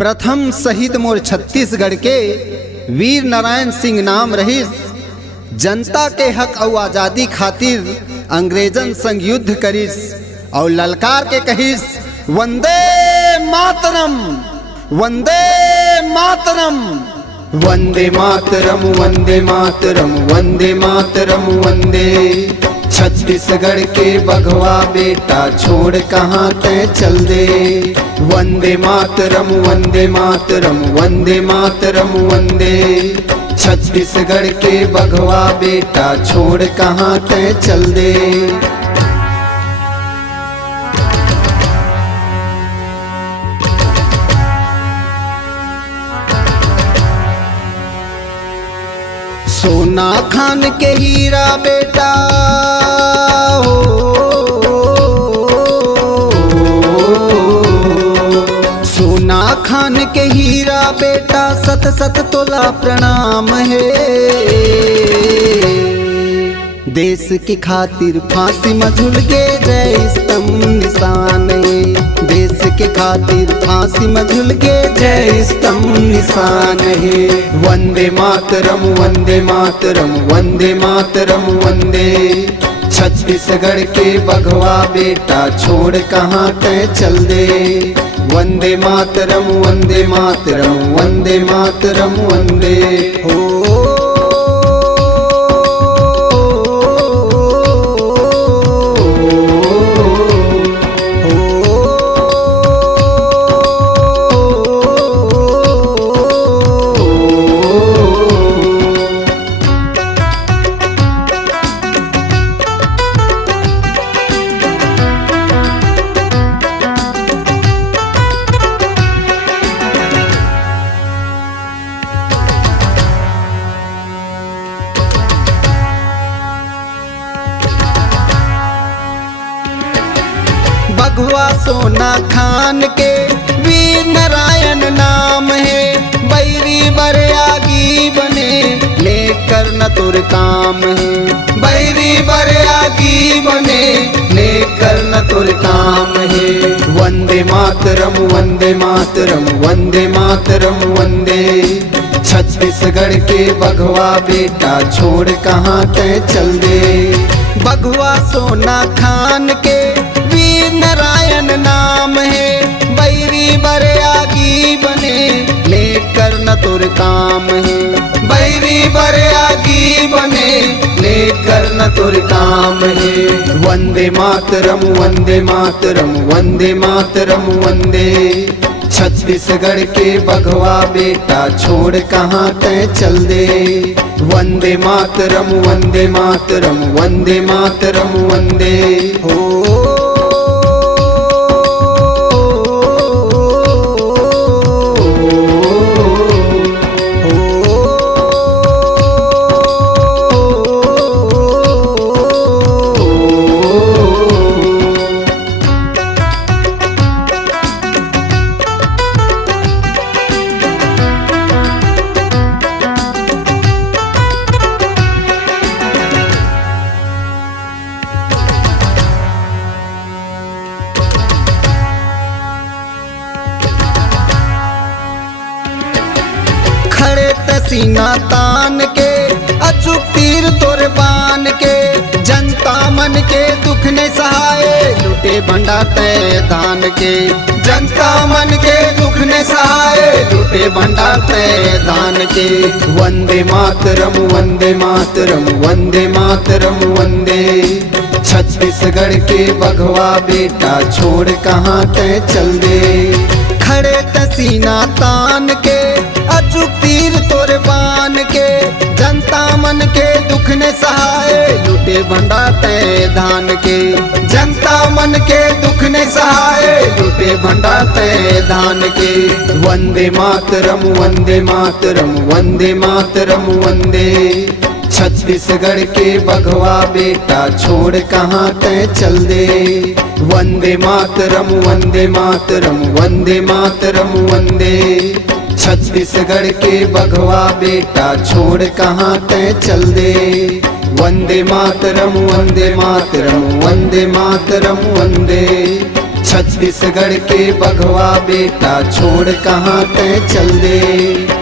प्रथम शहीद मोर छत्तीसगढ़ के वीर नारायण सिंह नाम रहीस। जनता के हक और आज़ादी खातिर अंग्रेजन संग युद्ध करीस और ललकार के कहिस, वंदे मातरम, वंदे मातरम, वंदे मातरम, वंदे मातरम, वंदे मातरम, वंदे। छत्तीसगढ़ के बघवा बेटा छोड़ कहाँ तय चल दे। वंदे मातरम, वंदे मातरम, वंदे मातरम, वंदे। छत्तीसगढ़ के बघवा बेटा छोड़ कहाँ तय चल दे। सोना खान के हीरा बेटा हो, सोना खान के हीरा बेटा सत सत तोला प्रणाम है। देश की खातिर फांसी में झूल के जय स्तंभ निशान है। देश के खातिर फांसी में झूल के जय स्तंभ निशान है। वंदे मातरम, वंदे मातरम, वंदे मातरम, वंदे। छत्तीसगढ़ के बघवा बेटा छोड़ कहाँ तय चल दे। वंदे मातरम, वंदे मातरम, वंदे मातरम, वंदे। हो बघवा सोना खान के वीर नारायण नाम है। बैरी बरयागी बने लेकर न तुर काम है। बैरी बरयागी बने लेकर न तुर काम है। वंदे मातरम, वंदे मातरम, वंदे मातरम, वंदे। छत्तीसगढ़ के बघवा बेटा छोड़ कहाँ तय चल दे। बघवा सोना खान के वीर नारायण नाम है। बैरी बरयागी बने लेकर न तुर काम है। बैरी बरयागी बने लेकर न तुर काम है। वंदे मातरम, वंदे मातरम, वंदे मातरम, वंदे। छत्तीसगढ़ के बघवा बेटा छोड़ कहाँ तय चल दे। वंदे मातरम, वंदे मातरम, वंदे मातरम, वंदे। हो सीना तान के अचूक तीर तोर बान के। जनता मन के दुख ने सहाय लुटे भंडा तय दान के। जनता मन के दुख ने सहाय लुटे भंडा तय दान के। वंदे मातरम, वंदे मातरम, वंदे मातरम, वंदे। छत्तीसगढ़ के बघवा बेटा छोड़ कहाँ तय चल दे। खड़े तसीना तान के अचूक तीर तोर बान के। जनता मन के दुख ने सहाय लुटे भंडा तय धान के। जनता मन के दुख ने सहाय लुटे भंडा तय धान के। वंदे मातरम, वंदे मातरम, वंदे मातरम, वंदे। छत्तीसगढ़ के बघवा बेटा छोड़ कहाँ तय चल दे। वंदे मातरम, वंदे मातरम, वंदे मातरम, वंदे। छत्तीसगढ़ के बघवा बेटा छोड़ कहाँ तय चल दे। वंदे मातरम, वंदे मातरम, वंदे मातरम, वंदे। छत्तीसगढ़ के बघवा बेटा छोड़ कहाँ तय चल दे।